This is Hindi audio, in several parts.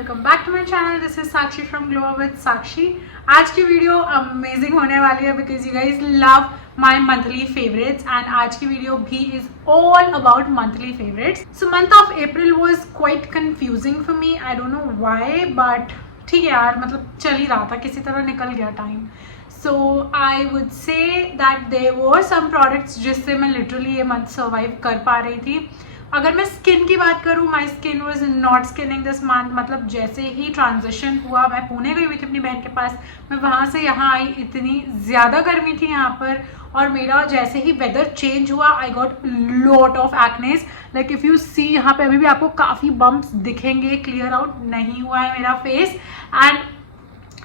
Welcome back to my channel. This is Sakshi from glow up with Sakshi. आज की वीडियो अमेजिंग होने वाली है because you guys love my monthly favourites and आज की वीडियो भी is all about monthly favourites. So month of April was quite confusing for me. I don't know why but ठीक है यार, मतलब चल ही रहा था, किसी तरह निकल गया time. So I would say that there were some products जिससे मैं लिटरली ये मंथ सर्वाइव कर पा रही थी। अगर मैं स्किन की बात करूँ, my skin was not skinning this month. मतलब जैसे ही ट्रांजिशन हुआ, मैं पुणे गई हुई थी अपनी बहन के पास, मैं वहाँ से यहाँ आई, इतनी ज़्यादा गर्मी थी यहाँ पर और मेरा जैसे ही वेदर चेंज हुआ I got lot of acnes. Like if you see यहाँ पे अभी भी आपको काफ़ी बम्प्स दिखेंगे, क्लियर आउट नहीं हुआ है मेरा face. And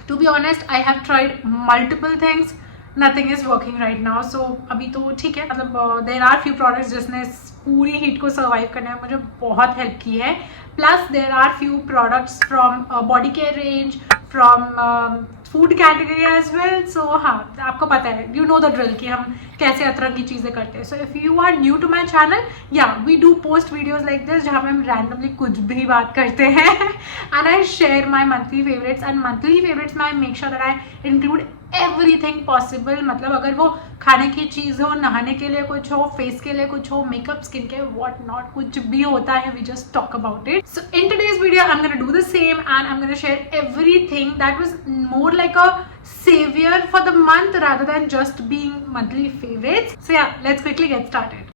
to be honest I have tried multiple things, nothing is working right now. So अभी तो ठीक है, मतलब देर आर फ्यू प्रोडक्ट्स जिसने पूरी हीट को सर्वाइव करने में मुझे बहुत हेल्प की है। Plus there are few products from body care range, from food category as well. So हाँ, आपको पता है, यू नो द ड्रिल कि हम कैसे तरह की चीज़ें करते हैं। So if you are new to my channel, या we do post videos like this जहाँ पे हम रैंडमली कुछ भी बात करते हैं and I share my monthly favourites. And monthly favourites में I make sure that I include everything possible. मतलब अगर वो खाने की चीज़ हो, नहाने के लिए कुछ हो, फेस के लिए कुछ हो, makeup, skin care, what not, कुछ भी होता है, we just talk about it. So in today's video I am gonna do the same and I am gonna share everything that was more like a savior for the month rather than just being monthly favorites. So yeah, let's quickly get started.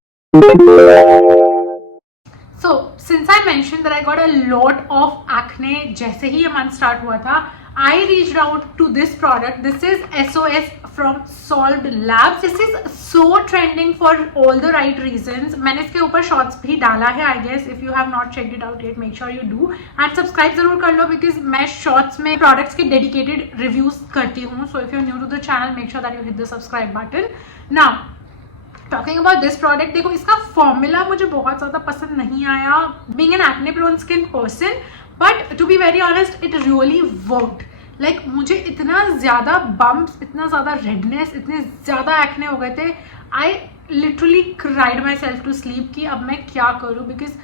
So since I mentioned that I got a lot of acne जैसे ही ये month start हुआ था, I reached out to this product. This is SOS from Solved Labs. This is so trending for all the right reasons. मैंने इसके ऊपर शॉर्ट्स भी डाला है, I guess. If you have not checked it out yet, make sure you do. And subscribe जरूर कर लो because मैं शॉर्ट्स में products के dedicated reviews करती हूँ. So if you're new to the channel, make sure that you hit the subscribe button. Now, talking about this product, देखो इसका फॉर्मूला मुझे बहुत ज़्यादा पसंद नहीं आया, being an acne prone skin person, but to be very honest it really worked. Like मुझे इतना ज़्यादा बम्प्स, इतना ज़्यादा रेडनेस, इतने ज़्यादा एक्ने हो गए थे, I literally cried myself to sleep कि अब मैं क्या करूँ, because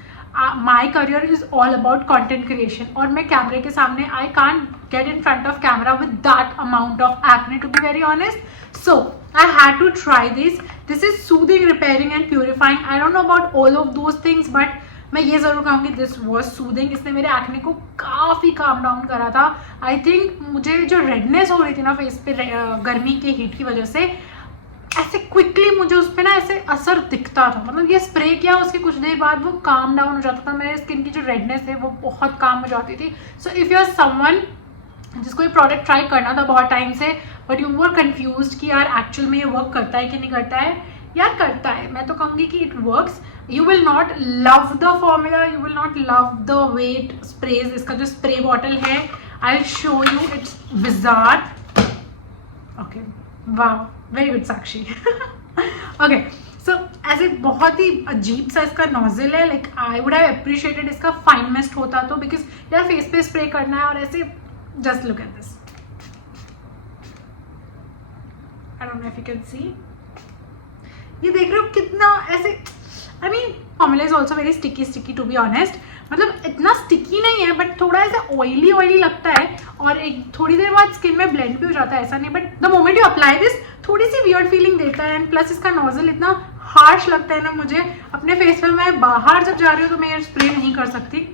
my career is all about content creation और मैं कैमरे के सामने I can't get in front of camera with that amount of acne, to be very honest. So I had to try this. This is soothing, repairing and purifying. I don't know about all of those things, but मैं ये ज़रूर कहूँगी this was soothing. इसने मेरे एक्ने को काफ़ी काम डाउन करा था। आई थिंक मुझे जो रेडनेस हो रही थी ना फेस पे गर्मी के हीट की वजह से, ऐसे क्विकली मुझे उस पर ना ऐसे असर दिखता था। मतलब ये स्प्रे किया, उसके कुछ देर बाद वो काम डाउन हो जाता था, मेरे स्किन की जो रेडनेस है वो बहुत काम हो जाती थी। So if you are someone जिसको ये प्रोडक्ट ट्राई करना था बहुत टाइम से, बट यू वर कन्फ्यूज कि यार एक्चुअल में ये वर्क करता है कि नहीं करता है, यार करता है। मैं तो कहूँगी कि it works. You will not love the formula, you will not love the wet sprays. इसका जो स्प्रे बॉटल है, I show you, it's bizarre. Okay, वाह, very good Sakshi. Okay, so ऐसे बहुत ही अजीब सा इसका नोजल है। Like I would have appreciated इसका फाइन मिस्ट होता तो, बिकॉज यार फेस पे स्प्रे करना है और ऐसे just look at this. I don't know if you can see. ये देख रहे हो कितना ऐसे, I mean formula is also very sticky to be honest. मतलब इतना sticky नहीं है बट थोड़ा ऐसे oily लगता है और एक थोड़ी देर बाद स्किन में ब्लेंड भी हो जाता है, ऐसा नहीं, but the moment you apply this थोड़ी सी वियर्ड फीलिंग देता है। एंड प्लस इसका नोजल इतना हार्श लगता है ना मुझे अपने फेस पे। मैं बाहर जब जा रही हूँ तो मैं स्प्रे नहीं कर सकती,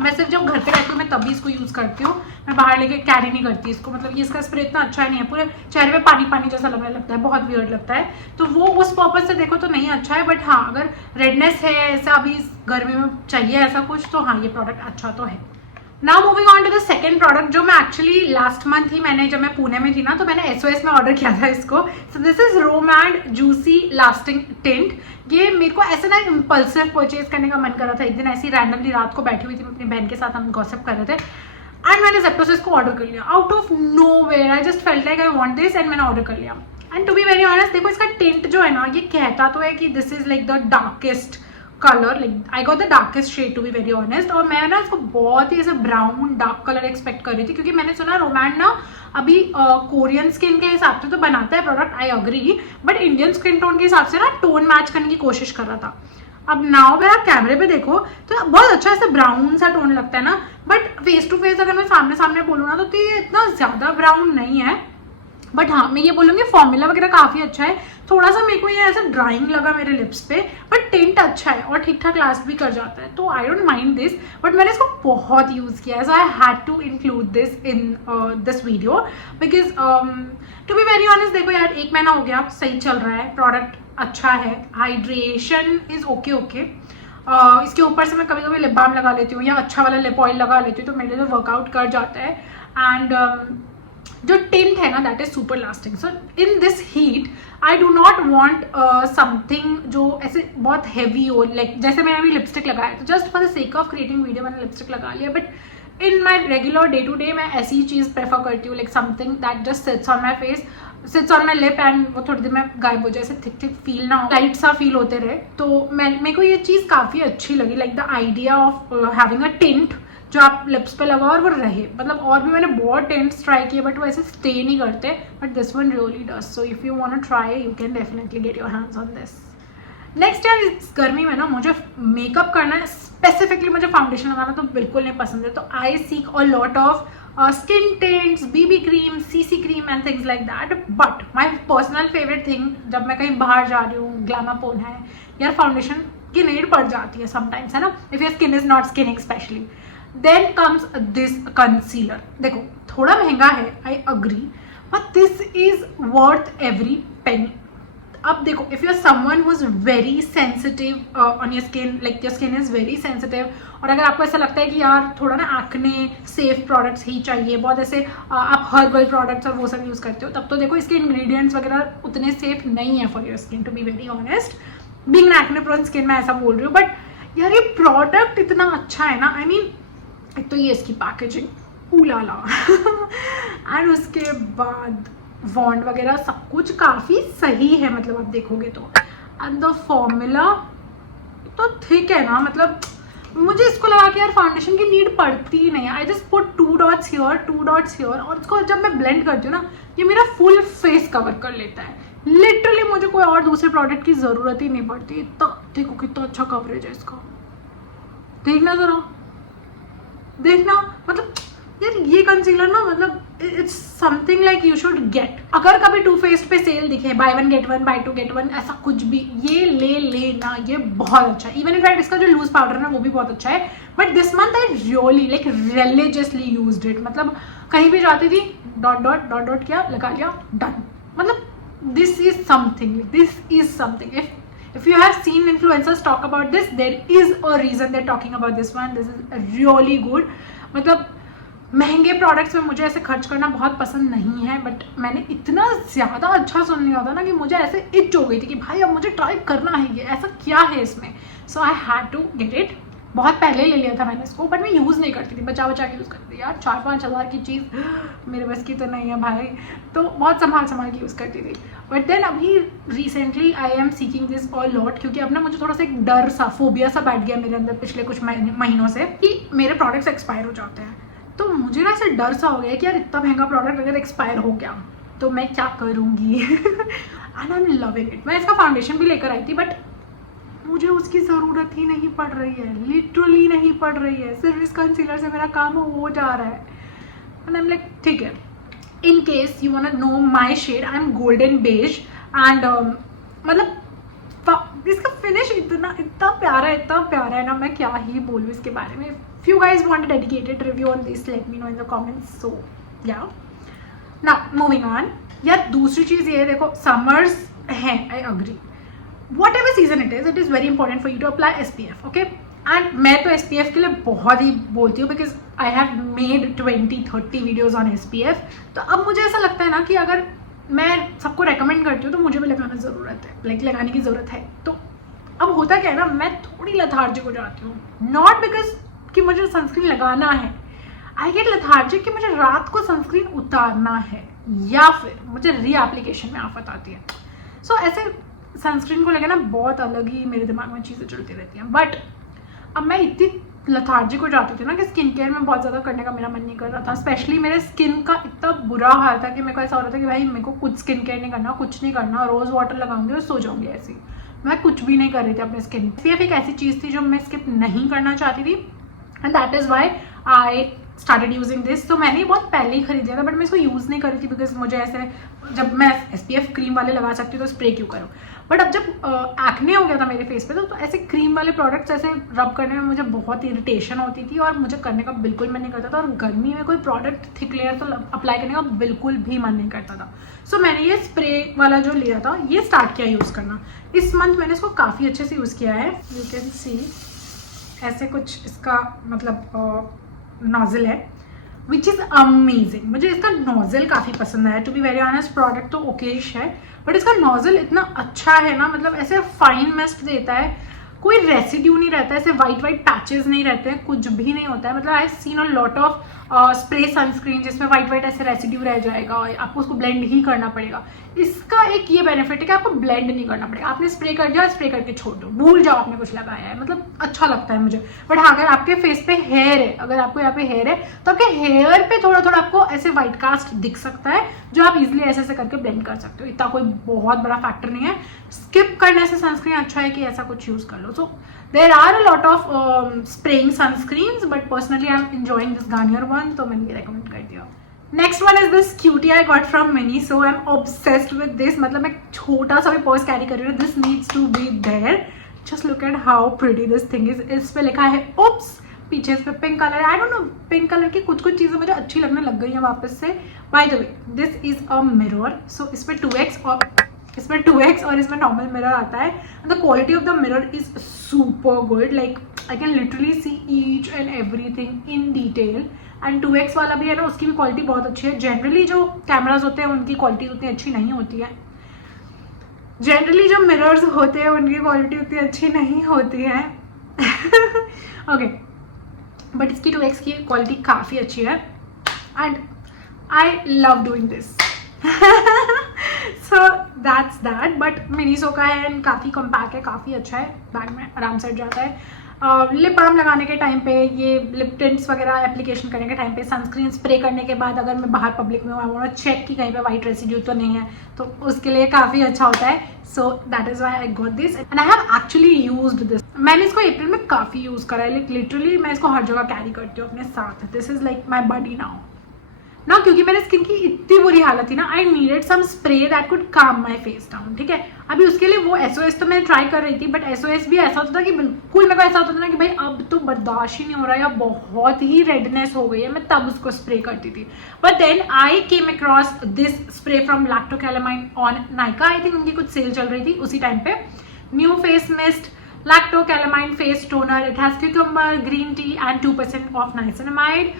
मैं सिर्फ जब घर पे रहती हूँ मैं तभी इसको यूज़ करती हूँ, मैं बाहर लेके कैरी नहीं करती इसको। मतलब ये इसका स्प्रे इतना अच्छा नहीं है, पूरे चेहरे पे पानी जैसा लगने लगता है, बहुत वियर्ड लगता है। तो वो उस पर्पज से देखो तो नहीं अच्छा है, बट हाँ अगर रेडनेस है, ऐसा अभी गर्मी में चाहिए ऐसा कुछ, तो हाँ ये प्रोडक्ट अच्छा तो है। Now moving on to the second product, जो मैं एक्चुअली लास्ट मंथ ही मैंने, जब मैं पुणे में थी ना, तो मैंने SOS में ऑर्डर किया था इसको। So this is romand juicy lasting tint. ये मेरे को ऐसे ना इम्पल्सिव परचेज करने का मन कर रहा था। एक दिन ऐसी रैंडमली रात को बैठी हुई थी अपनी बहन के साथ, हम गॉसिप कर रहे थे एंड मैंने ज़ेप्टो से इसको ऑर्डर कर लिया out of nowhere. I just felt like I want this and मैंने ऑर्डर कर लिया। And to be very honest, देखो इसका टिंट जो है ना, ये कहता तो है कि this is like the darkest colour, like I got the darkest shade to be very honest. और मैं ना इसको बहुत ही ऐसे ब्राउन डार्क कलर एक्सपेक्ट कर रही थी, क्योंकि मैंने सुना रोमैड ना अभी कोरियन स्किन के हिसाब से तो बनाता है product, I agree, but Indian skin tone के हिसाब से ना टोन मैच करने की कोशिश कर रहा था। अब नाउ अगर आप कैमरे पे देखो तो बहुत अच्छा ऐसे ब्राउन सा टोन लगता है ना, बट फेस टू फेस अगर मैं सामने सामने बोलूँ ना तो ये इतना ज़्यादा ब्राउन नहीं है, बट हाँ मैं ये बोलूँगी फॉर्मूला वगैरह काफ़ी अच्छा है। थोड़ा सा मेरे को ये ऐसा ड्राइंग लगा मेरे लिप्स पे, बट टिंट अच्छा है और ठीक ठाक लास्ट भी कर जाता है, तो I don't mind this. But मैंने इसको बहुत यूज़ किया है, so I had to include this in this video because to be very honest देखो यार 1 महीना हो गया, सही चल रहा है, प्रोडक्ट अच्छा है, हाइड्रेशन इज़ ओके ओके। इसके ऊपर से मैं कभी कभी लिप बाम लगा लेती हूँ या अच्छा वाला लिप ऑयल लगा लेती हूँ, तो मेरे लिए वर्कआउट कर जाता है। एंड जो टिंट है ना that is super lasting. So in this heat I do not want something जो ऐसे बहुत हैवी हो, लाइक जैसे मैंने अभी लिपस्टिक लगाया तो just for the sake of creating video मैंने लिपस्टिक लगा लिया, but in my regular day to day मैं ऐसी चीज़ प्रेफर करती हूँ, like something that just sits on my face, sits on my lip and वो थोड़ी देर में गायब हो जाए, ऐसे थिक थिक फील ना हो, लाइट सा फील होते रहे। तो मेरे को ये चीज़ काफ़ी अच्छी लगी, like the idea of having a tint जो आप लिप्स पे लगाओ और वो रहे। मतलब और भी मैंने बहुत टिंट्स ट्राई किए बट वो ऐसे स्टे नहीं करते, but this one really does. So if you want to try you can definitely get your hands on this. Next यार इस गर्मी में ना मुझे मेकअप करना है, स्पेसिफिकली मुझे फाउंडेशन लगाना तो बिल्कुल नहीं पसंद है, तो आई seek a lot of skin tints, BB cream, CC cream and things like that. But my personal favourite thing जब मैं कहीं बाहर जा रही हूँ, ग्लैमापोन है यार, फाउंडेशन की नीड पड़ जाती है समटाइम्स, है ना, if your skin is not skinning specially. Then comes this concealer. देखो थोड़ा महंगा है, I agree, but this is worth every penny. अब देखो if you are someone who is very sensitive on your skin, like your skin is very sensitive, और अगर आपको ऐसा लगता है कि यार थोड़ा ना एक्ने सेफ प्रोडक्ट्स ही चाहिए, बहुत ऐसे आप हर्बल प्रोडक्ट्स और वो सब यूज़ करते हो, तब तो देखो इसके इंग्रेडिएंट्स वगैरह उतने सेफ नहीं है for your skin, to be very honest. Being acne prone skin मैं ऐसा बोल रही हूँ, बट यार ये प्रोडक्ट इतना अच्छा है ना, आई मीन एक तो ये इसकी पैकेजिंग ऊलाला एंड उसके बाद वॉन्ड वगैरह सब कुछ काफ़ी सही है, मतलब आप देखोगे तो, एंड द फॉर्मूला तो थिक है ना, मतलब मुझे इसको लगा कि यार फाउंडेशन की नीड पड़ती ही नहीं है। I just put 2 dots here 2 dots here, और इसको जब मैं ब्लेंड करती हूँ ना ये मेरा फुल फेस कवर कर लेता है। लिटरली मुझे कोई और दूसरे प्रोडक्ट की ज़रूरत ही नहीं पड़ती। इतना देखो कितना अच्छा कवरेज है इसका, देखना ज़रा, देखना, मतलब यार ये कंसीलर ना, मतलब it's something like you should get. अगर कभी टू फेस्ड पे सेल दिखे बाय 1 गेट 1 बाय 2 गेट 1 ऐसा कुछ भी, ये ले लेना, ये बहुत अच्छा है। इवन इनफैक्ट इसका जो लूज पाउडर है ना वो भी बहुत अच्छा है, but this month I really like religiously used it. मतलब कहीं भी जाती थी डॉट डॉट डॉट डॉट किया, लगा लिया, डन। मतलब this is something, this is something. If you have seen influencers talk about this, there is a reason they're talking about this one. This is really good. मतलब महंगे प्रोडक्ट्स में मुझे ऐसे खर्च करना बहुत पसंद नहीं है, बट मैंने इतना ज़्यादा अच्छा सुन लिया था ना कि मुझे ऐसे इच हो गई थी कि भाई अब मुझे ट्राई करना है, ये ऐसा क्या है इसमें। So I had to get it. बहुत पहले ले लिया था मैंने इसको, बट मैं यूज़ नहीं करती थी, बचा बचा के यूज़ करती थी यार। 4-5 हज़ार की चीज़ मेरे बस की तो नहीं है भाई, तो बहुत संभाल के यूज़ करती थी। बट देन अभी recently I am seeking this all lot, क्योंकि अब ना मुझे थोड़ा सा एक डर सा, फोबिया सा बैठ गया मेरे अंदर पिछले कुछ महीनों से कि मेरे प्रोडक्ट्स एक्सपायर हो जाते हैं। तो मुझे ना ऐसे डर सा हो गया कि यार इतना महंगा प्रोडक्ट अगर एक्सपायर हो गया तो मैं क्या करूँगी। And I am loving it. मैं इसका फाउंडेशन भी लेकर आई थी, बट मुझे उसकी ज़रूरत ही नहीं पड़ रही है, लिटरली नहीं पड़ रही है। सिर्फ इस कंसीलर से मेरा काम हो जा रहा है। एंड आई एम लाइक ठीक है, in case you want to know my shade, I am golden beige and मतलब इसका फिनिश इतना प्यारा है ना, मैं क्या ही बोलूँ इसके बारे में। If you guys want a dedicated review on this, let me know in the comments. So yeah, now moving on. यार दूसरी चीज़ ये देखो, summers हैं, I agree. Whatever season it is very important for you to apply SPF, okay? And मैं तो SPF के लिए बहुत ही बोलती हूँ because I have made 20-30 videos on SPF. तो अब मुझे ऐसा लगता है ना कि अगर मैं सबको recommend करती हूँ तो मुझे भी लगाना ज़रूरत है, like लगाने की ज़रूरत है। तो अब होता क्या है ना, मैं थोड़ी lethargic हो जाती हूँ, not because कि मुझे सनस्क्रीन लगाना है, आई गेट लेथार्जिक कि मुझे रात को सनस्क्रीन उतारना है या फिर मुझे रीएप्लीकेशन में आफत आती है। सो ऐसे सनस्क्रीन को लेकर ना बहुत अलग ही मेरे दिमाग में चीज़ें चलती रहती हैं। बट अब मैं इतनी लेथार्जिक हो जाती थी ना कि स्किन केयर में बहुत ज़्यादा करने का मेरा मन नहीं कर रहा था। स्पेशली मेरे स्किन का इतना बुरा हाल था कि मेरे को ऐसा हो रहा था कि भाई मेरे को कुछ स्किन केयर नहीं करना, कुछ नहीं करना, रोज़ वाटर लगाऊंगी और सो जाऊंगी। ऐसी मैं कुछ भी नहीं कर रही थी अपने स्किन। सिर्फ एक ऐसी चीज़ थी जो मैं स्किप नहीं करना चाहती थी, and that is why I started using this. तो मैंने ये बहुत पहले ही खरीद लिया था, बट मैं इसको यूज़ नहीं कर रही थी बिकॉज मुझे ऐसे, जब मैं SPF क्रीम वाले लगा सकती हूँ तो स्प्रे क्यों करूँ। बट अब जब एक्ने हो गया था मेरे फेस पे तो ऐसे क्रीम वाले प्रोडक्ट्स ऐसे रब करने में मुझे बहुत इरिटेशन होती थी और मुझे करने का बिल्कुल मन नहीं करता था, और गर्मी में कोई प्रोडक्ट थिक लेयर तो अप्लाई करने का बिल्कुल भी मन नहीं करता था। सो मैंने ये स्प्रे वाला जो लिया था ये स्टार्ट किया यूज़ करना। इस मंथ मैंने इसको काफ़ी अच्छे से यूज़ किया है। यू कैन सी ऐसे कुछ इसका मतलब नोजल है विच इज़ अमेजिंग। मुझे इसका नोजल काफ़ी पसंद आया। To be very honest product तो ओकेश है, बट इसका नोजल इतना अच्छा है ना, मतलब ऐसे फाइन मिस्ट देता है, कोई रेसिड्यू नहीं रहता है, ऐसे वाइट वाइट पैचेस नहीं रहते हैं, कुछ भी नहीं होता है। मतलब I seen a lot of spray sunscreen जिसमें वाइट वाइट ऐसे रेसिड्यू रह जाएगा और आपको उसको ब्लेंड ही करना पड़ेगा। इसका एक ये बेनिफिट है कि आपको ब्लेंड नहीं करना पड़ेगा, आपने स्प्रे कर दिया, स्प्रे करके छोड़ दो, भूल जाओ आपने कुछ लगाया है, मतलब अच्छा लगता है मुझे। बट हाँ, अगर आपके फेस पे हेयर है, अगर आपको यहाँ पे हेयर है तो आपके हेयर पे थोड़ा थोड़ा आपको ऐसे वाइट कास्ट दिख सकता है, जो आप इजिली ऐसे ऐसे करके ब्लेंड कर सकते हो। इतना कोई बहुत बड़ा फैक्टर नहीं है। स्किप करने से सनस्क्रीन अच्छा है कि ऐसा कुछ यूज़ कर लो। सो there are a lot of spraying sunscreens, but personally I'm enjoying this Garnier one, तो मैंने ये recommend कर दिया। Next one is this cutie I got from Mini, so I'm obsessed with this। मतलब मैं छोटा सा भी पर्स कैरी कर रही हूँ, this needs to be there। Just look at how pretty this thing is। इस पे लिखा है oops, पीछे इस पे पिंक कलर है। I don't know, pink colour की कुछ कुछ चीज़ें मुझे अच्छी लगने लग गई हैं वापस से। By the way, this is a mirror, so इस पे 2x और इसमें 2x और इसमें नॉर्मल मिरर आता है। The quality of the mirror is super good, like I can literally see each and everything in detail. And 2x वाला भी है ना, उसकी भी क्वालिटी बहुत अच्छी है। जनरली जो कैमराज होते हैं उनकी क्वालिटी उतनी अच्छी नहीं होती है, जनरली जो मिरर्स होते हैं उनकी क्वालिटी उतनी अच्छी नहीं होती है। ओके, बट इसकी 2x की क्वालिटी काफ़ी अच्छी है and I love doing this. So that's that. But Miniso का है एंड काफ़ी कम्पैक्ट है, काफ़ी अच्छा है, बैग में आराम से जाता है। लिप बाम लगाने के टाइम पे, ये लिप टिंट्स वगैरह एप्लीकेशन करने के टाइम पे, सनस्क्रीन स्प्रे करने के बाद अगर मैं बाहर पब्लिक में हूँ, चेक कि कहीं पे वाइट रेसिड्यू तो नहीं है, तो उसके लिए काफ़ी अच्छा होता है। So that is why I got this and I have actually used this. मैंने इसको अप्रैल में काफ़ी यूज़ करा है, लाइक लिटरली मैं इसको हर जगह कैरी करती हूँ अपने साथ। This is like my buddy now ना, क्योंकि मेरे स्किन की इतनी बुरी हालत थी ना, I needed some spray that could calm my face down. ठीक है, अभी उसके लिए वो SOS तो मैं ट्राई कर रही थी, बट SOS भी ऐसा होता था कि बिल्कुल मेरे को ऐसा होता था ना कि भाई अब तो बर्दाश्त ही नहीं हो रहा है या बहुत ही रेडनेस हो गई है, मैं तब उसको स्प्रे करती थी। But then I came across this spray from Lacto Calamine on Nykaa. I think उनकी कुछ सेल चल रही थी उसी टाइम पे। New face mist Lacto Calamine face toner, it has cucumber, green tea and 2% of niacinamide.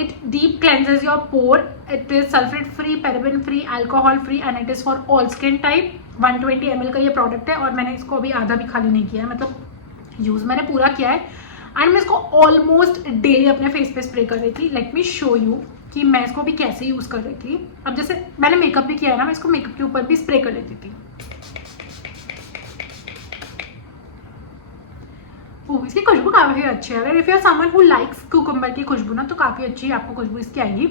It deep cleanses your pore. It is sulfate free, paraben free, alcohol free and it is for all skin type। 120 ml का ये प्रोडक्ट है और मैंने इसको अभी आधा भी खाली नहीं किया है, मतलब यूज़ मैंने पूरा किया है एंड मैं इसको ऑलमोस्ट डेली अपने फेस पे स्प्रे कर रही थी। लेट मी शो यू कि मैं इसको भी कैसे यूज़ कर रही थी। अब जैसे मैंने मेकअप भी किया है ना, मैं इसको मेकअप के ऊपर भी स्प्रे कर लेती थी। इसकी खुशबू काफ़ी अच्छी है। अगर if you are someone who likes cucumber की खुशबू ना, तो काफ़ी अच्छी आपको खुशबू इसकी आएगी।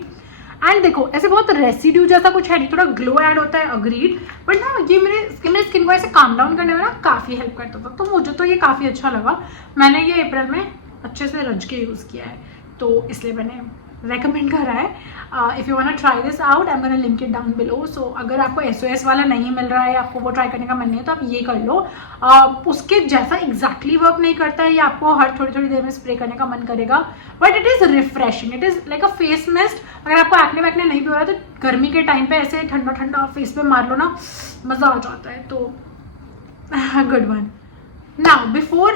एंड देखो ऐसे बहुत रेसिड्यू जैसा कुछ है नहीं, थोड़ा ग्लो ऐड होता है, अग्रीड, बट ना ये मेरे स्किन को ऐसे काम डाउन करने में ना काफ़ी हेल्प करता था, तो मुझे तो ये काफ़ी अच्छा लगा। मैंने ये अप्रैल में अच्छे से रज के यूज़ किया है, तो इसलिए मैंने रेकमेंड करा है। If you want to try this out, I am gonna link it down below. So अगर आपको SOS वाला नहीं मिल रहा है, आपको वो ट्राई करने का मन नहीं है, तो आप ये कर लो। उसके जैसा एग्जैक्टली वर्क नहीं करता है, ये आपको हर थोड़ी थोड़ी देर में स्प्रे करने का मन करेगा, but it is refreshing, it is like a face mist. अगर आपको एक्ने वैक्ने नहीं भी हो रहा है तो गर्मी के टाइम पे ऐसे ठंडा ठंडा फेस पे मार लो ना, मज़ा आ जाता है। तो good one. Now before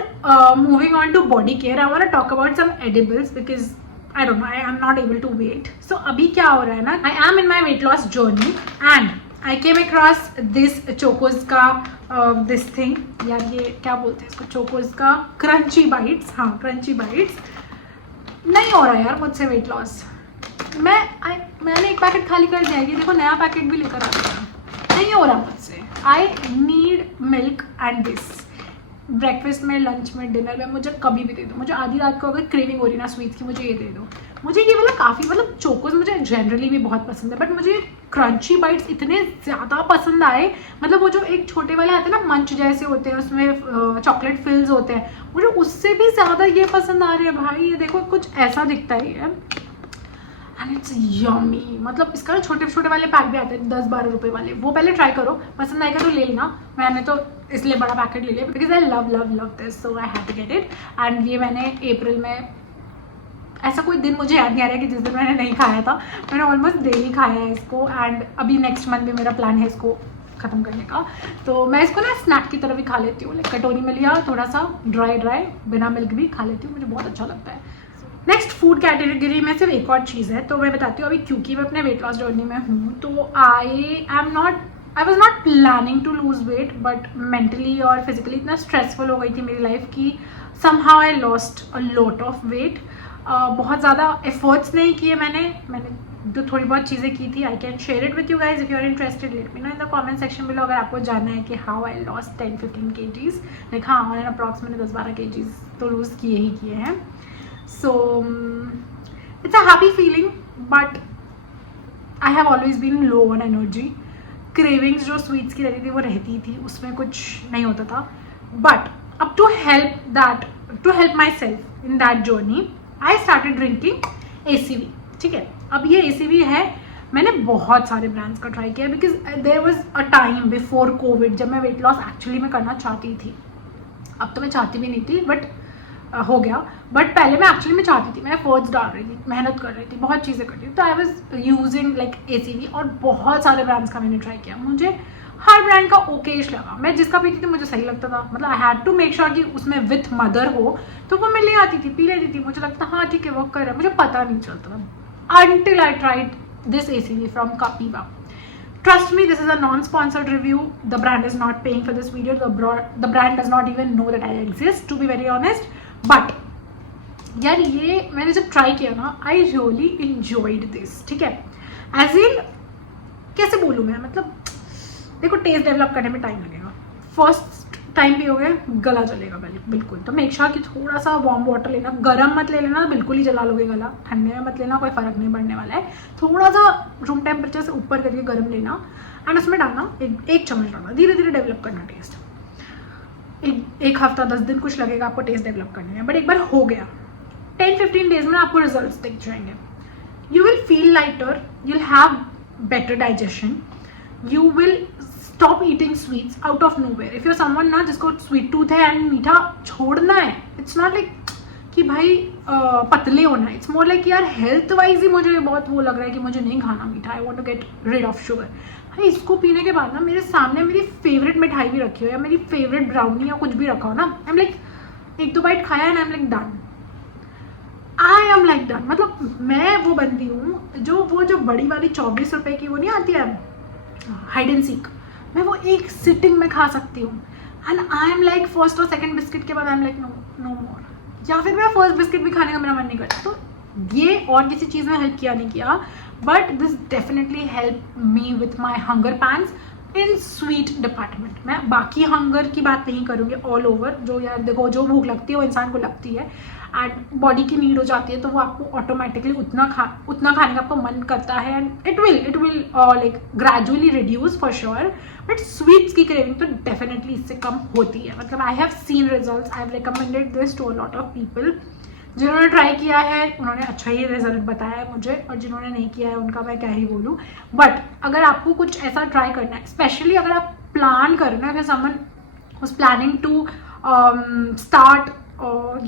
moving on to body care, I want to talk about some edibles because I don't know, I am not able to wait. So अभी क्या हो रहा है ना, I am in my weight loss journey and I came across this Chocos का this thing, यार ये क्या बोलते हैं इसको, Chocos का क्रंची बाइट्स। हाँ, क्रंची बाइट्स। नहीं हो रहा यार मुझसे वेट लॉस। मैंने एक पैकेट खाली कर दिया है, ये देखो नया पैकेट भी लेकर आ गया, नहीं हो रहा मुझसे। I need milk and this. Breakfast में, लंच में, डिनर में, मुझे कभी भी दे दो। मुझे आधी रात को अगर क्रेविंग हो रही ना स्वीट्स की, मुझे ये दे दो। मुझे ये वाला काफ़ी, मतलब चोकोस मुझे जनरली भी बहुत पसंद है, बट मुझे क्रंची बाइट्स इतने ज़्यादा पसंद आए। मतलब वो जो एक छोटे वाले आते हैं ना, मंच जैसे होते हैं, उसमें चॉकलेट फिल्स होते हैं, मुझे उससे भी ज़्यादा ये पसंद आ रहे हैं भाई। ये देखो कुछ ऐसा दिखता है ये, एंड इट्स यम्मी। मतलब इसका छोटे छोटे वाले पैक भी आते हैं 10-12 रुपए वाले, वो पहले ट्राई करो, पसंद आएगा तो ले लेना। मैंने तो इसलिए बड़ा पैकेट ले लिया because I love love love this, so I have to get it. And ये मैंने अप्रैल में, ऐसा कोई दिन मुझे याद नहीं आ रहा है कि जिस दिन मैंने नहीं खाया था। मैंने ऑलमोस्ट डेली खाया है इसको, एंड अभी नेक्स्ट मंथ भी मेरा प्लान है इसको ख़त्म करने का। तो मैं इसको ना स्नैक की तरह भी खा लेती हूँ, लाइक कटोरी में लिया, थोड़ा सा ड्राई बिना मिल्क भी खा लेती हूँ, मुझे बहुत अच्छा लगता है। नेक्स्ट फूड कैटेगरी में सिर्फ एक और चीज़ है, तो मैं बताती हूँ। अभी क्योंकि मैं अपने वेट लॉस जर्नी में हूँ, तो I was not planning to lose weight, but mentally और फिजिकली इतना स्ट्रेसफुल हो गई थी मेरी लाइफ की somehow I lost a lot of weight. बहुत ज़्यादा एफर्ट्स नहीं किए मैंने जो थोड़ी बहुत चीज़ें की थी। I can share it with you guys if you are interested, let me know in the comment section below अगर आपको जानना है कि how I lost 10-15 kgs। Like हाँ, ऑन एन अप्रॉक्स मैंने 10-12 kgs तो लूज़ किए हैं। So it's a happy feeling, but I have always been low on energy. Cravings जो sweets की रहती थी वो रहती थी, उसमें कुछ नहीं होता था। But अब to help myself in that journey, I started drinking ACV। ठीक है, अब ये ACV है, मैंने बहुत सारे ब्रांड्स का ट्राई किया because there was a time before Covid जब मैं वेट लॉस एक्चुअली में करना चाहती थी। अब तो मैं चाहती भी नहीं थी, बट हो गया। बट पहले मैं एक्चुअली में चाहती थी, मैं एफर्ट्स डाल रही थी, मेहनत कर रही थी, बहुत चीज़ें कर रही थी, तो I was using like ACV और बहुत सारे ब्रांड्स का मैंने ट्राई किया। मुझे हर ब्रांड का ओकेश लगा, मैं जिसका पीती थी मुझे सही लगता था। मतलब I had to make sure कि उसमें विथ मदर हो, तो वो मैं ले आती थी, पी लेती थी, मुझे लगता हाँ ठीक है वर्क कर रहा है, मुझे पता नहीं चलता था until I tried this ACV from Kapiva. Trust me, this is a non-sponsored review. The brand is not paying for this video. The brand does not even know that I exist, to be very honest. But यार ये मैंने जब ट्राई किया ना, आई रियली इंजॉयड दिस। ठीक है, एज इन कैसे बोलूँ मैं, मतलब देखो टेस्ट डेवलप करने में टाइम लगेगा। फर्स्ट टाइम पियोगे गला जलेगा बिल्कुल, तो मेक श्योर कि थोड़ा सा वार्म वाटर लेना, गर्म मत ले लेना, बिल्कुल ही जला लोगे गला। ठंडे में मत लेना, कोई फ़र्क नहीं पड़ने वाला है। थोड़ा सा रूम टेम्परेचर से ऊपर करके गर्म लेना, एंड उसमें डालना एक चम्मच डालना, धीरे धीरे डेवलप करना टेस्ट। एक हफ्ता 10 दिन कुछ लगेगा आपको टेस्ट डेवलप करने में, बट एक बार हो गया 10-15 डेज में आपको रिजल्ट्स दिख जाएंगे। You will feel lighter, you will have better digestion, you will stop eating sweets out of nowhere. If you someone ना जिसको स्वीट टूथ है एंड मीठा छोड़ना है, इट्स नॉट लाइक कि भाई पतले होना है, इट्स मोर लाइक यार हेल्थ वाइज ही मुझे बहुत वो लग रहा है कि मुझे नहीं खाना मीठा, I want to get rid of sugar. भाई इसको पीने के बाद ना मेरे सामने मेरी फेवरेट मिठाई भी रखी हो या मेरी फेवरेट ब्राउनी या कुछ भी रखा हो ना, आई एम लाइक 1-2 बाइट खाया and I am like done, I am like done. मतलब मैं वो बंदी हूँ जो बड़ी वाली 24 रुपए की वो नहीं आती है हाइड एंड सीक, मैं वो एक सिटिंग में खा सकती हूँ। And I am like first और सेकंड बिस्किट के बाद आई एम लाइक नो मोर, या फिर मैं फर्स्ट बिस्किट भी खाने का मेरा मन नहीं करता। तो ये और किसी चीज़ में हेल्प किया नहीं किया, but this definitely help me with my hunger pangs in sweet department. मैं बाकी हंगर की बात नहीं करूँगी, ऑल ओवर जो यार देखो जो भूख लगती है वो इंसान को लगती है एंड बॉडी की नीड हो जाती है, तो वो आपको ऑटोमेटिकली उतना खाने का आपको मन करता है and it will like gradually reduce for sure. But sweets की क्रेविंग तो डेफिनेटली इससे कम होती है। मतलब I have seen results, I have recommended this to a lot of people. जिन्होंने ट्राई किया है उन्होंने अच्छा ही रिजल्ट बताया है मुझे, और जिन्होंने नहीं किया है उनका मैं क्या ही बोलूँ। बट अगर आपको कुछ ऐसा ट्राई करना है, स्पेशली अगर आप प्लान करना है, someone was planning to start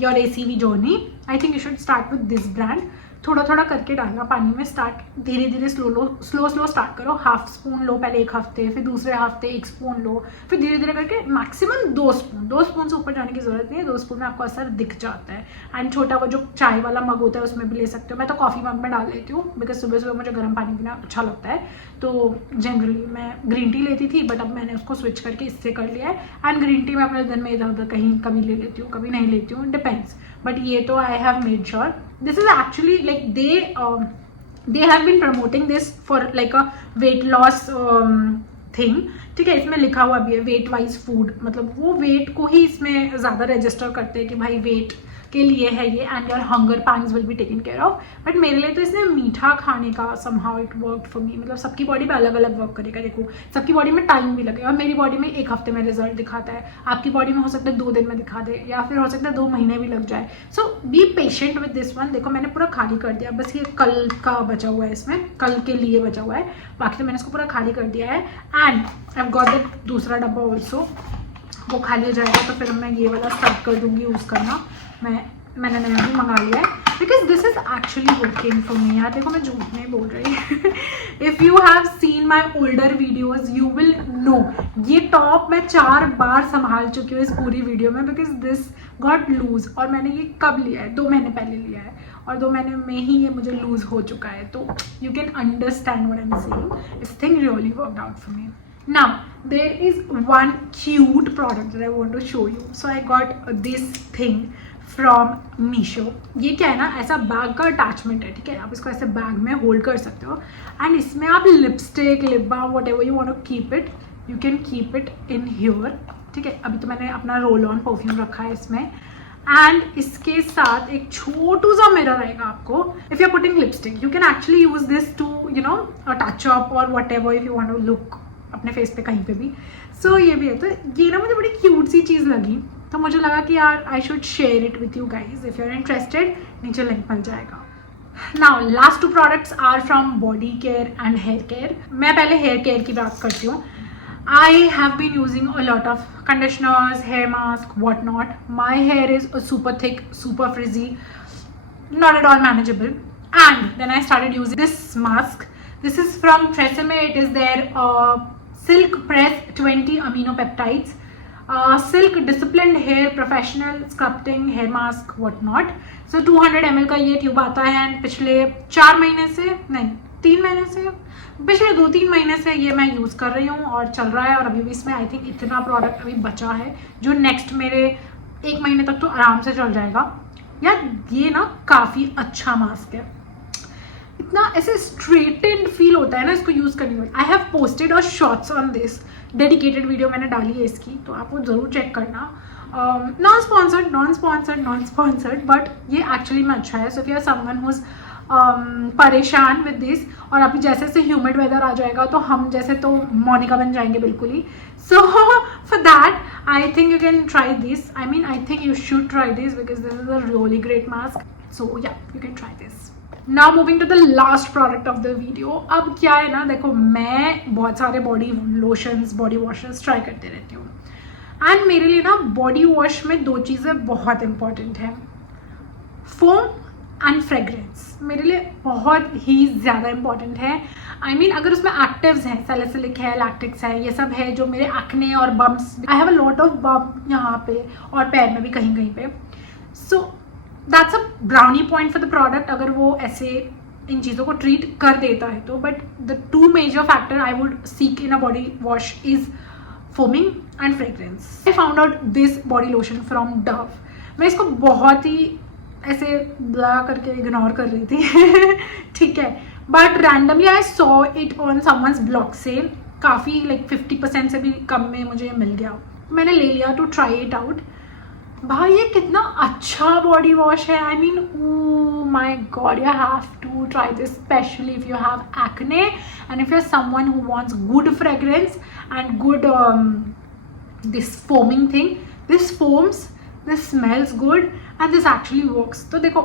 your ACV journey, I think you should start with this brand. थोड़ा थोड़ा करके डालना पानी में, स्टार्ट धीरे धीरे स्लो स्टार्ट करो। हाफ स्पून लो पहले एक हफ्ते, फिर दूसरे हफ्ते 1 स्पून लो, फिर धीरे धीरे करके मैक्सिमम 2 स्पून से ऊपर जाने की जरूरत नहीं है। 2 स्पून में आपको असर दिख जाता है। एंड छोटा वो जो चाय वाला मग होता है उसमें भी ले सकते हो, मैं तो कॉफ़ी मग में डाल लेती हूँ बिकॉज सुबह सुबह मुझे गर्म पानी पीना अच्छा लगता है। तो जनरली मैं ग्रीन टी लेती थी, बट अब मैंने उसको स्विच करके इससे कर लिया है। एंड ग्रीन टी मैं अपने दिन में इधर उधर कहीं कभी ले लेती हूँ, कभी नहीं लेती हूँ, डिपेंड्स। बट ये तो I have made sure this is actually like they have been promoting this for like a weight loss thing, ठीक है। इसमें लिखा हुआ भी है वेट वाइज फूड, मतलब वो वेट को ही इसमें ज़्यादा रजिस्टर करते हैं कि भाई वेट के लिए है ये, and your hunger pangs will be taken care of. But मेरे लिए तो इसने मीठा खाने का somehow it work for me, मतलब सबकी बॉडी पे अलग अलग वर्क करेगा। देखो सबकी बॉडी में टाइम भी लगेगा, और मेरी बॉडी में 1 हफ्ते में रिजल्ट दिखाता है, आपकी बॉडी में हो सकता है 2 दिन में दिखा दे, या फिर हो सकता है 2 महीने भी लग जाए। So be patient with this one. देखो मैंने पूरा खाली कर दिया, बस ये कल का बचा हुआ है, इसमें कल के लिए बचा हुआ है, बाकी तो मैंने इसको पूरा खाली कर दिया है। And I have got that दूसरा डब्बा ऑल्सो, वो खाली हो जाएगा तो फिर मैं ये वाला स्टार्ट कर दूंगी यूज़ करना। मैंने नया भी मंगा लिया है because this is actually working for me. यार देखो मैं झूठ नहीं बोल रही। If you have seen my older videos you will know, ये टॉप मैं 4 बार संभाल चुकी हूँ इस पूरी वीडियो में, बिकॉज दिस गॉट लूज। और मैंने ये कब लिया है, 2 महीने पहले लिया है, और 2 महीने में ही ये मुझे लूज हो चुका है। तो you can understand what I am saying, this thing really worked out for me. Now there is one cute product that I want to show you. So I got this thing from Meesho. ये क्या है ना, ऐसा बैग का अटैचमेंट है, ठीक है। आप इसको ऐसे बैग में होल्ड कर सकते हो, एंड इसमें आप lipstick, lip balm, whatever you want to keep it, you can keep it in here, ठीक है। अभी तो मैंने अपना रोल ऑन परफ्यूम रखा है इसमें, एंड इसके साथ एक छोटू सा मिरर आएगा आपको। If you are putting lipstick you can actually use this to you know touch up और whatever if you want to look अपने फेस पे कहीं पे भी। सो ये भी है, तो ये ना मुझे बड़ी क्यूट सी चीज़ लगी, तो मुझे लगा कि यार I should share it with you guys. If you are interested नीचे लिंक मिल जाएगा। Now last 2 products are from body care and hair care. मैं पहले हेयर केयर की बात करती हूँ। I have been using a lot of conditioners, hair mask, what not. My hair is super thick, super frizzy, not at all manageable, and then I started using this mask. This is from Tresemme. It is their Silk Press 20 amino peptides, Silk Disciplined Hair Professional Sculpting Hair Mask, what not. So 200 ml का ये ट्यूब आता है, एंड पिछले 4 महीने से, नहीं 3 महीने से, पिछले 2-3 महीने से ये मैं यूज़ कर रही हूँ और चल रहा है। और अभी भी इसमें आई थिंक इतना प्रोडक्ट अभी बचा है जो नेक्स्ट मेरे 1 महीने तक तो आराम से चल जाएगा। यार ये ना काफ़ी अच्छा मास्क है, इतना ऐसे स्ट्रेटेंड फील होता है ना इसको यूज़ करने में। आई हैव पोस्टेड और shorts on this, dedicated video मैंने डाली है इसकी, तो आप वो ज़रूर चेक करना। नॉन स्पॉन्सर्ड बट ये एक्चुअली में अच्छा है। So if you are someone who is परेशान विद दिस, और अभी जैसे से ह्यूमिड वेदर आ जाएगा तो हम जैसे तो मोनिका बन जाएंगे बिल्कुल ही। So for that I think you can try this, I mean I think you should try this because this is a really great mask. So yeah you can try this. Now moving to the last product of the video. अब क्या है ना, देखो मैं बहुत सारे body lotions, body washes try करते रहती हूँ, एंड मेरे लिए ना बॉडी वॉश में 2 चीज़ें बहुत इंपॉर्टेंट है, फोम एंड फ्रेग्रेंस। मेरे लिए बहुत ही ज़्यादा इंपॉर्टेंट है। आई मीन अगर उसमें एक्टिव्स हैं, सैलिसिलिक है, लैक्टिक्स है, ये सब है जो मेरे एक्ने और bumps, I have a lot of bump यहाँ पे और पैर में भी कहीं कहीं पे। So that's a brownie point for the product अगर वो ऐसे इन चीज़ों को ट्रीट कर देता है तो। But the 2 major factor I would seek in a body wash is foaming and fragrance. I found out this body lotion from Dove. मैं इसको बहुत ही ऐसे ब्ला करके इग्नोर कर रही थी ठीक है, but randomly I saw it on someone's blog से, काफ़ी लाइक 50% से भी कम में मुझे मिल गया, मैंने ले लिया टू ट्राई इट आउट। भाई ये कितना अच्छा बॉडी वॉश है, I mean oh my God, you have to try this specially if you have acne and if you are someone who wants good fragrance and good this foaming thing, this foams, this smells good and this actually works. तो देखो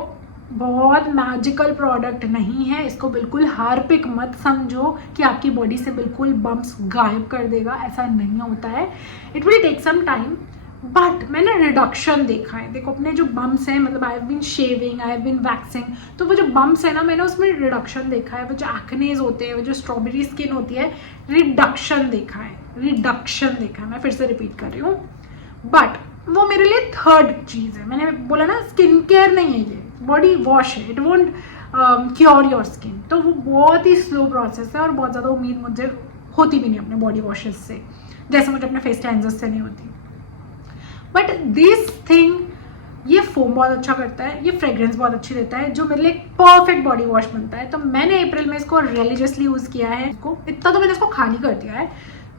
बहुत मैजिकल प्रोडक्ट नहीं है, इसको बिल्कुल हार्पिक मत समझो कि आपकी बॉडी से बिल्कुल बम्प्स गायब कर देगा, ऐसा नहीं होता है। It will take some time, but मैंने रिडक्शन देखा है। देखो अपने जो बम्प्स हैं, मतलब I have been shaving, I have been waxing, तो वो जो बम्प्स है ना मैंने उसमें रिडक्शन देखा है। वो जो एक्नेज होते हैं, वो जो स्ट्रॉबेरी स्किन होती है, रिडक्शन देखा है, रिडक्शन देखा है। मैं फिर से रिपीट कर रही हूँ, बट वो मेरे लिए 3rd चीज़ है। मैंने बोला ना स्किन केयर नहीं है, ये बॉडी वॉश है, it won't cure your skin. तो वो बहुत ही स्लो प्रोसेस है और बहुत ज़्यादा उम्मीद मुझे होती भी नहीं अपने बॉडी वॉशेस से, जैसे मुझे अपने फेस क्लेंजर्स से नहीं होती। बट दिस थिंग, ये फोम बहुत अच्छा करता है, ये फ्रेग्रेंस बहुत अच्छी देता है, जो मेरे लिए परफेक्ट बॉडी वॉश बनता है। तो मैंने अप्रैल में इसको रिलीजियसली यूज़ किया है, इसको इतना तो मैंने इसको खाली कर दिया है।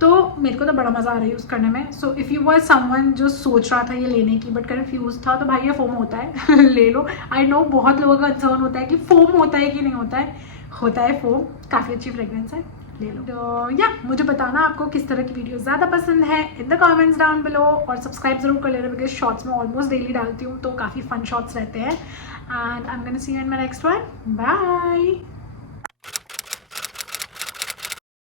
तो मेरे को तो बड़ा मज़ा आ रहा है यूज़ करने में. सो इफ़ यू वर समवन जो सोच रहा था ये लेने की बट कन्फ्यूज था, तो भाई ये फोम होता है. ले लो. आई नो बहुत लोगों का कंसर्न होता है कि फोम होता है कि नहीं होता है. होता है फोम. काफ़ी अच्छी फ्रेगरेंस है, ले लो. तो या मुझे बताना आपको किस तरह की वीडियो ज़्यादा पसंद है in the comments down below. और सब्सक्राइब जरूर कर लेना बिकॉज शॉर्ट्स में ऑलमोस्ट डेली डालती हूँ, तो काफ़ी फन शॉर्ट्स रहते हैं. And I am gonna see you in my next one. Bye.